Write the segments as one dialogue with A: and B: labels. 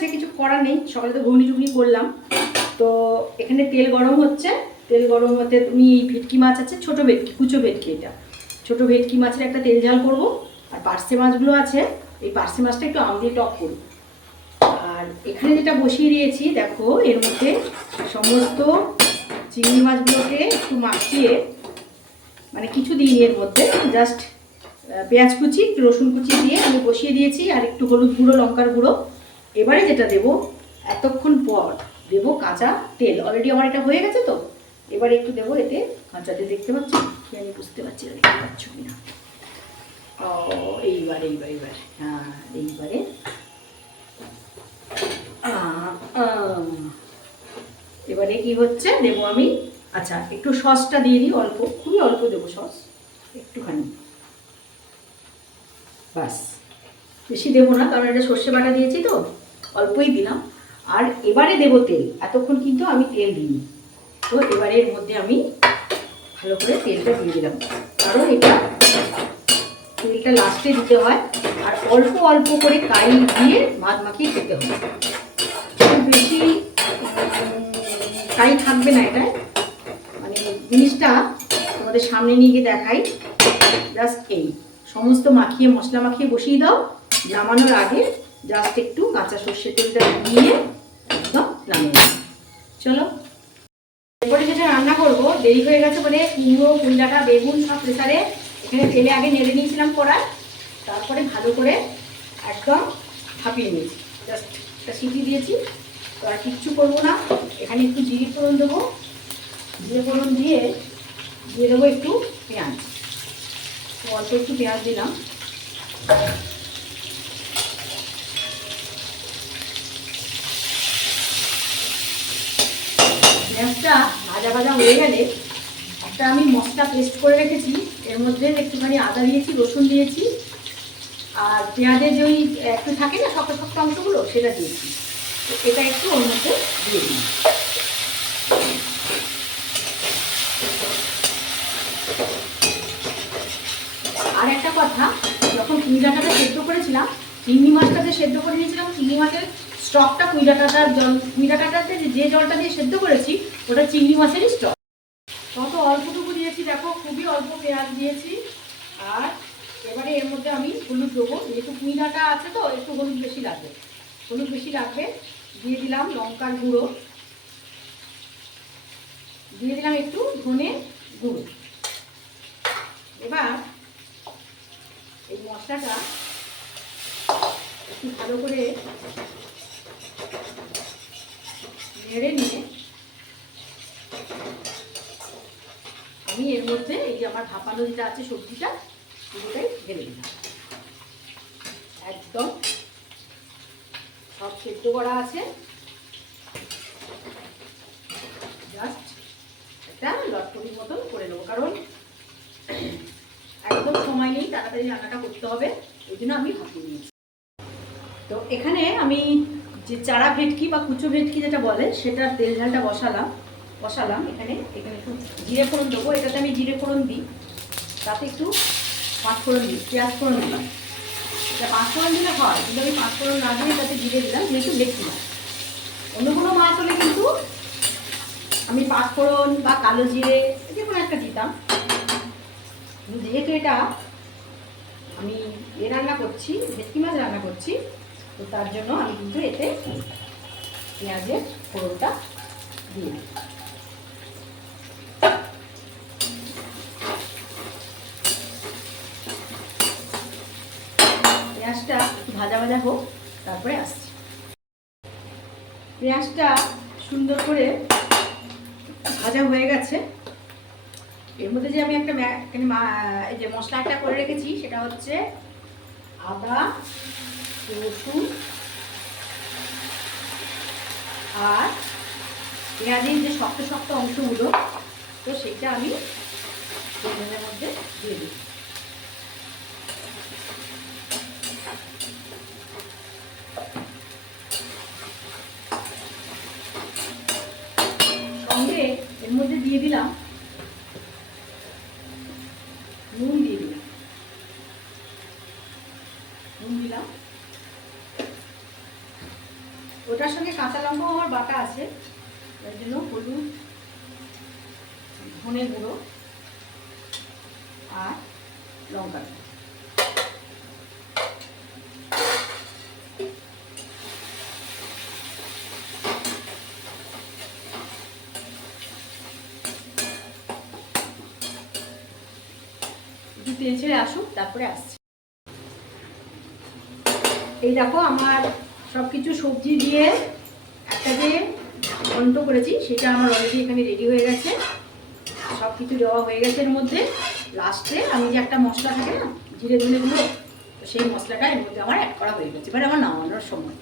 A: যাচ্ছে কিছু করার নেই। সকালে তো ঘুগনি টুগনি করলাম। তো এখানে তেল গরম হচ্ছে। তেল গরম হতে তুমি ভেটকি মাছ আছে, ছোটো ভেটকি, কুচো ভেটকি এটা। ছোটো ভেটকি মাছের একটা তেল ঝাল করব। আর পার্সে মাছগুলো আছে, এই পার্সে মাছটা একটু আম দিয়ে টক করব। আর এখানে যেটা বসিয়ে দিয়েছি, দেখো, এর মধ্যে সমস্ত চিংড়ি মাছগুলোকে একটু মাখিয়ে মানে কিছু দিই এর মধ্যে, জাস্ট পেঁয়াজ কুচি, একটু রসুন কুচি দিয়ে আমি বসিয়ে দিয়েছি, আর একটু হলুদ গুঁড়ো, লঙ্কার গুঁড়ো। এবারে যেটা দেব, এতক্ষণ পর দেব কাঁচা তেল। অলরেডি আমার এটা হয়ে গেছে তো? এবারে একটু দেবো এতে কাঁচা তেল, দেখতে পাচ্ছ? কি আমি বুঝতে পারছি না, দেখতে পাচ্ছ কিনা ও, এইবার এইবার এইবার। হ্যাঁ এইবারে। এবারে কি হচ্ছে? দেবো আমি আচ্ছা একটু সসটা দিয়ে দিই, অল্প, খুবই অল্প দেবো সস, একটুখানি। বাস বেশি দেবো না, কারণ এটা সর্ষে বাটা দিয়েছি তো। অল্পই দিলাম। আর এবারে দেবো তেল। এতক্ষণ কিন্তু আমি তেল দিইনি। তো এবারে এর মধ্যে আমি ভালো করে তেলটা দিয়ে দিলাম। কারণ এটা তেলটা লাস্টে দিতে হয়। আর অল্প অল্প করে কাই দিয়ে ভাত মাখিয়ে খেতে হয় বেশি কাই থাকবে না এটায়। মানে জিনিসটা তোমাদের সামনে নিয়ে গিয়ে দেখাই। জাস্ট এই। সমস্ত মাখিয়ে, মশলা মাখিয়ে বসিয়ে দাও। নামানোর আগে জাস্ট একটু কাঁচা সর্ষের তেলটা দিয়ে একদম নামিয়ে দাও চলো। এরপরে যেটা রান্না করব, দেরি হয়ে গেছে বলে কুমড়ো কুইলাটা বেগুন সব প্রেসারে এখানে তেলে আগে নেড়ে নিয়েছিলাম কড়াই, তারপরে ভালো করে একদম ভাপিয়ে নিয়েছি। জাস্ট একটা সিটি দিয়েছি। তো আর কিচ্ছু করব না। এখানে একটু জিরে ফোড়ন দেবো। জিরে ফোড়ন দিয়ে দিয়ে দেবো একটু পেঁয়াজ। অল্প একটু পেঁয়াজ দিলাম। পেঁয়াজটা ভাজা ভাজা হয়ে গেলে একটা আমি মশলা পেস্ট করে রেখেছি। এর মধ্যে একটুখানি আদা দিয়েছি, রসুন দিয়েছি আর পেঁয়াজের যে ওই, একটু থাকে না শক্ত শক্ত অংশগুলো, সেটা দিয়েছি। এটা একটু ওর মধ্যে দিয়ে দিই আর একটা কথা, যখন কুই ডাঁটাটা সেদ্ধ করেছিলাম, চিংড়ি মাছটা যে সেদ্ধ করে নিয়েছিলাম, চিংড়ি মাছের স্টকটা কুই ডাঁটাটার জল, কুই ডাঁটাটাতে যে জলটা দিয়ে সেদ্ধ করেছি ওটা চিংড়ি মাছেরই স্টক। কত অল্পটুকু দিয়েছি দেখো, খুবই অল্প পেঁয়াজ দিয়েছি। আর এবারে এর মধ্যে আমি হলুদ দেবো। যেহেতু কুই ডাঁটা আছে তো, একটু হলুদ বেশি লাগবে। হলুদ বেশি লাগবে। দিয়ে দিলাম লঙ্কার গুঁড়ো। দিয়ে দিলাম একটু ধনে গুঁড়ো। এবার এই মশলাটা একটু ভালো করে নেড়ে নিয়ে আমি এর মধ্যে এই যে আমার ভাপানো যেটা আছে সবজিটা, পুরোটাই ঢেলে দিলাম। একদম সব সেদ্ধ করা আছে। জাস্ট একটা লটপটির মতন করে নেব, কারণ একদম সময় নেই, তাড়াতাড়ি রান্নাটা করতে হবে, ওই জন্য আমি ভাপিয়ে নিয়েছি। তো এখানে আমি যে চারা ভেটকি বা কুচো ভেটকি যেটা বলে, সেটার তেল ঝালটা বসালাম। বসালাম। এখানে এখানে একটু জিরে ফোড়ন দেবো। এটাতে আমি জিরে ফোড়ন দিই। তাতে একটু পাঁচ ফোড়ন দিই, পেঁয়াজ ফোড়ন দিলাম এটা পাঁচ ফোড়ন দিলে হয়, কিন্তু আমি পাঁচ ফোড়ন না দিয়ে তাতে জিরে দিলাম যেহেতু ভেটকি না অন্য কোনো মাছ হলে কিন্তু আমি পাঁচ ফোড়ন বা কালো জিরে, যে কোনো একটা দিতাম। যেহেতু এটা আমি এ রান্না করছি, ভেটকি মাছ রান্না করছি, তো তার জন্য আমি কিন্তু এতে পেঁয়াজের ফোড়নটা দিয়ে দিই। পেঁয়াজটা ভাজা ভাজা হোক, তারপরে আসছি। পেঁয়াজটা সুন্দর করে ভাজা হয়ে গেছে। এর মধ্যে যে আমি একটা এই যে মশলাটা করে রেখেছি, সেটা হচ্ছে আদা, রসুন আর পেঁয়াজের যে শক্ত শক্ত অংশগুলো, তো সেটা আমি মধ্যে দিয়ে দিই এর মধ্যে দিয়ে দিলাম। নুন দিয়ে দিলাম। নুন দিলাম। ওটার সঙ্গে কাঁচা লঙ্কাও আমার বাটা আছে। এর জন্য হলুদ, ধনে গুঁড়ো আর লঙ্কা তেল ছেড়ে আসুক তারপরে আসছি। এই দেখো আমার সব কিছু সবজি দিয়ে একটা যে ঘন্ট করেছি, সেটা আমার অলরেডি এখানে রেডি হয়ে গেছে। সব কিছু দেওয়া হয়ে গেছে এর মধ্যে। লাস্টে আমি যে একটা মশলা থাকে না, জিরে ধনেগুলো তো সেই মশলাটা এর মধ্যে আমার অ্যাড করা হয়ে গেছে, এবার আমার নামানোর সময়।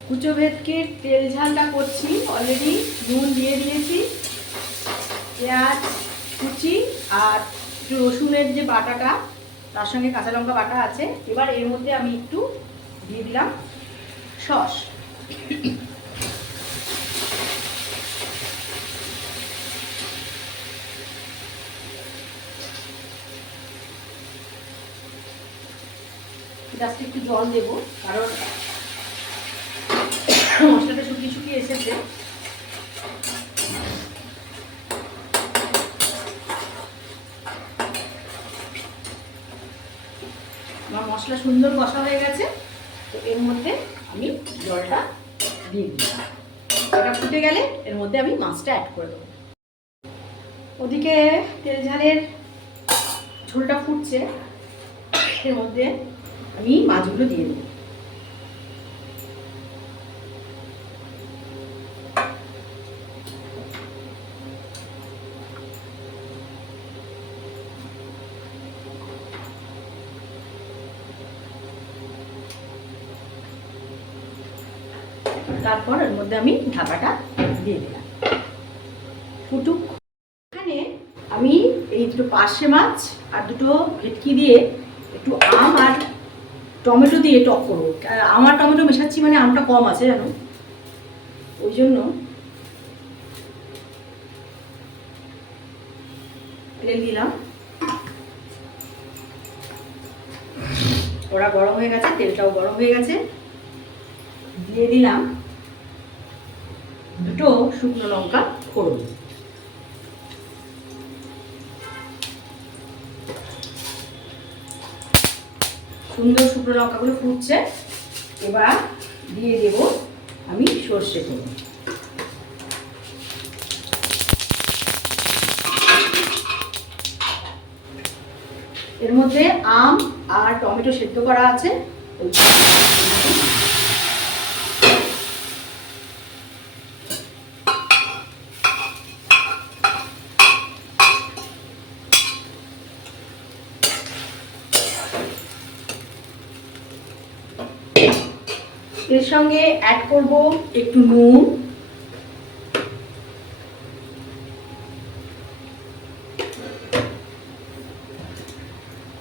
A: কুচো ভেদকে তেল ঝালটা করছি অলরেডি নুন দিয়ে দিয়েছি, পেঁয়াজ, কুচি আর একটু রসুনের যে বাটাটা, তার সঙ্গে কাঁচা লঙ্কা বাটা আছে। এবার এর মধ্যে আমি একটু দিয়ে দিলাম সস। জাস্ট একটু জল দেবো, কারণ মশলাটা শুকিয়ে শুকিয়ে এসেছে আমার মশলা সুন্দর কষা হয়ে গেছে। তো এর মধ্যে আমি জলটা দিয়ে দিলাম। এটা ফুটে গেলে এর মধ্যে আমি মাছটা অ্যাড করে দেবো। ওদিকে তেল ঝালের ঝোলটা ফুটছে, এর মধ্যে আমি মাছগুলো দিয়ে দেবো। তারপর এর মধ্যে আমি ঢাকাটা দিয়ে দিলাম। ফুটুক। এখানে আমি এই দুটো পার্শে মাছ আর দুটো ভেটকি দিয়ে একটু আম আর টমেটো দিয়ে টক করব। আর টমেটো মেশাচ্ছি মানে আমটা কম আছে জানো? ওই জন্য তেল দিলাম। ওরা গরম হয়ে গেছে, তেলটাও গরম হয়ে গেছে। দিয়ে দিলাম। দুটো শুকনো লঙ্কা ফোড়ন। সুন্দর শুকনো লঙ্কাগুলো ফুটছে। এবার দিয়ে দেব আমি সর্ষে ফোড়ন। এর মধ্যে আম আর টমেটো সেদ্ধ করা আছে। এর সঙ্গে অ্যাড করব একটু নুন।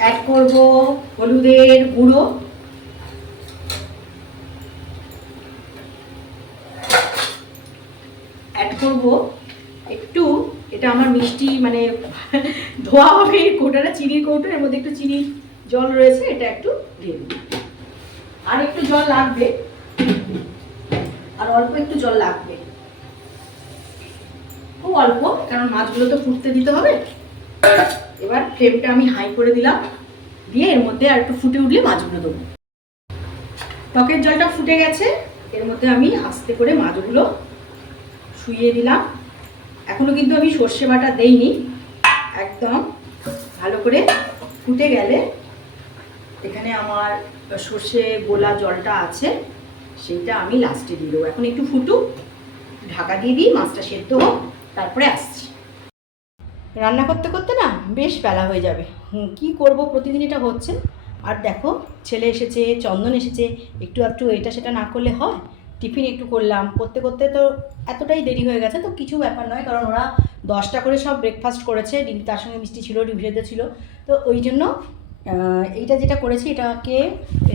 A: অ্যাড করব হলুদের গুঁড়ো। অ্যাড করব একটু, এটা আমার মিষ্টি মানে ধোয়া হবে কৌটাটা চিনির কৌটো, এর মধ্যে একটু চিনি জল রয়েছে, এটা একটু দিয়ে আর একটু জল লাগবে। আর অল্প একটু জল লাগবে। খুব অল্প, কারণ মাছগুলো তো ফুটতে দিতে হবে। এবার ফ্লেমটা আমি হাই করে দিলাম। দিয়ে এর মধ্যে আর একটু ফুটে উঠলে মাছগুলো দেবো। টকের জলটা ফুটে গেছে। এর মধ্যে আমি আস্তে করে মাছগুলো শুইয়ে দিলাম। এখনও কিন্তু আমি সর্ষে বাটা দেইনি। একদম ভালো করে ফুটে গেলে এখানে আমার সর্ষে গোলা জলটা আছে। সেইটা আমি লাস্টে দিয়ে দেবো। এখন একটু ফুটুক ঢাকা দিয়ে দিই, মাছটা সেদ্ধ হোক, তারপরে আসছি। রান্না করতে করতে না বেশ বেলা হয়ে যাবে। কি করব, প্রতিদিন এটা হচ্ছে। আর দেখো, ছেলে এসেছে, চন্দন এসেছে, একটু একটু এটা সেটা না করলে হয়? টিফিন একটু করলাম, করতে করতে তো এতটাই দেরি হয়ে গেছে, তো কিছু ব্যাপার নয়, কারণ ওরা দশটা করে সব ব্রেকফাস্ট করেছে, ডিম, তার সঙ্গে মিষ্টি ছিল সেদ্ধ ছিল। তো ওই জন্য এইটা যেটা করেছি, এটাকে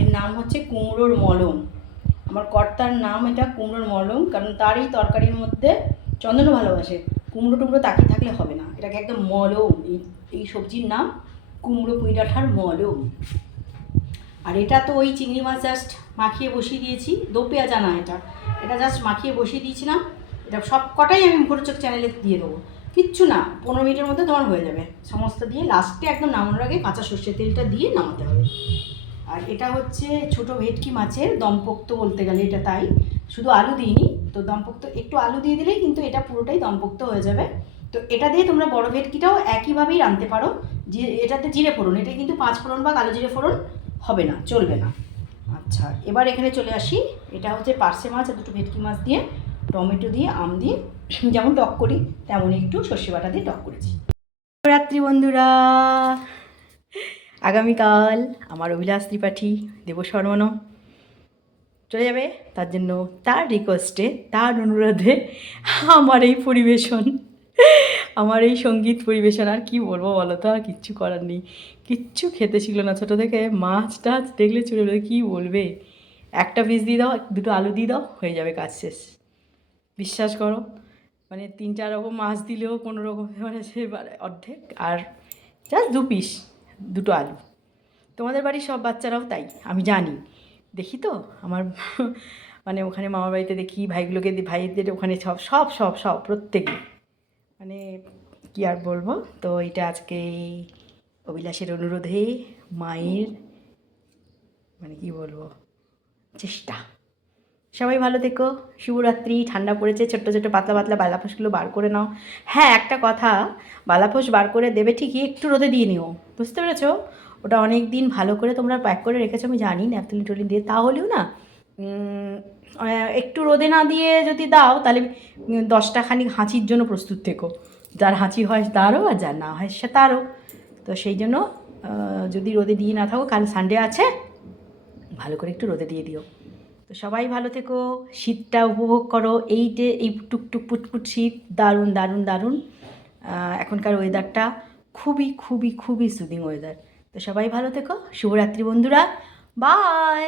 A: এর নাম হচ্ছে কুমড়োর মলম। আমার কর্তার নাম এটা কুমড়োর মলম, কারণ তার এই তরকারির মধ্যে চন্দনও ভালোবাসে। কুমড়ো টুমড়ো তাকিয়ে থাকলে হবে না। এটাকে একদম মলম, এই সবজির নাম কুমড়ো পুঁই ডাঁঠার মলম। আর এটা তো ওই চিংড়ি মাছ জাস্ট মাখিয়ে বসিয়ে দিয়েছি। দো পেঁয়াজা না এটা। এটা জাস্ট মাখিয়ে বসিয়ে দিয়েছিলাম। এটা সব কটাই আমি মুখরোচক চ্যানেলে দিয়ে দেবো। কিচ্ছু না, পনেরো মিনিটের মধ্যে তোমার হয়ে যাবে। সমস্ত দিয়ে লাস্টে একদম নামানোর আগে কাঁচা সর্ষের তেলটা দিয়ে নামাতে হবে। আর এটা হচ্ছে ছোট ভেটকি মাছের দমপোক্ত বলতে গেলে এটা তাই। শুধু আলু দিইনি, তো দমপোক্ত একটু আলু দিয়ে দিলেই কিন্তু এটা পুরোটাই দমপোক্ত হয়ে যাবে। তো এটা দিয়ে তোমরা বড় ভেটকিটাও একইভাবেই রাঁধতে পারো, যে এটাতে জিরে ফোড়ন, এটা কিন্তু পাঁচ ফোড়ন বা কালো জিরে ফোড়ন হবে না, চলবে না। আচ্ছা এবার এখানে চলে আসি। এটা হচ্ছে পার্সে মাছ আর দুটো ভেটকি মাছ দিয়ে, টমেটো দিয়ে, আম দিয়ে, যেমন টক করি, তেমনই একটু সর্ষে বাটা দিয়ে টক করেছি। রাত্রি বন্ধুরা! আগামীকাল আমার অভিলাষ ত্রিপাঠী দেবশর্মণ চলে যাবে, তার জন্য তার রিকোয়েস্টে তার অনুরোধে আমার এই পরিবেশন, আমার এই সংগীত পরিবেশন, আর কি বলব বলো তো, আর কিচ্ছু করার নেই। কিচ্ছু খেতে ছিল না ছোটো থেকে, মাছ টাছ দেখলে চলে যাবে কী বলবে? একটা পিস দিয়ে দাও, দুটো আলু দিয়ে দাও, হয়ে যাবে কাজ শেষ। বিশ্বাস করো মানে তিন চার রকম মাছ দিলেও কোনো রকম মানে সে মানে অর্ধেক, আর জাস্ট দু পিস দুটো আলু। তোমাদের বাড়ির সব বাচ্চারাও তাই, আমি জানি। দেখি তো, আমার মানে ওখানে মামার বাড়িতে দেখি, ভাইগুলোকে ভাইদের ওখানে সব সব সব সব, প্রত্যেকে। মানে কি আর বলব, তো এটা আজকে অভিলাষের অনুরোধে মায়ের মানে কি বলব, চেষ্টা। সবাই ভালো থেকো। শিবরাত্রি ঠান্ডা পড়েছে, ছোট্ট ছোট্ট পাতলা পাতলা বালাফোসগুলো বার করে নাও। হ্যাঁ একটা কথা, বালাফোস বার করে দেবে ঠিকই, একটু রোদে দিয়ে নিও। বুঝতে পেরেছ? ওটা অনেক দিন ভালো করে তোমরা প্যাক করে রেখেছো, আমি জানি ন্যাপথলিন টলিন দিয়ে। তাহলেও না একটু রোদে না দিয়ে যদি দাও, তাহলে দশটা খানিক হাঁচির জন্য প্রস্তুত থেকো। যার হাঁচি হয়, তারও আর যার না হয়, সে তারও। তো সেই জন্য যদি রোদে দিয়ে না থাকো, কাল সানডে আছে, ভালো করে একটু রোদে দিয়ে দিও। তো সবাই ভালো থেকো, শীতটা উপভোগ করো, এই যে এই টুকটুক পুটপুট শীত, দারুণ দারুণ দারুণ এখনকার ওয়েদারটা খুবই খুবই খুবই সুদিং ওয়েদার তো সবাই ভালো থেকো, শুভরাত্রি বন্ধুরা বাই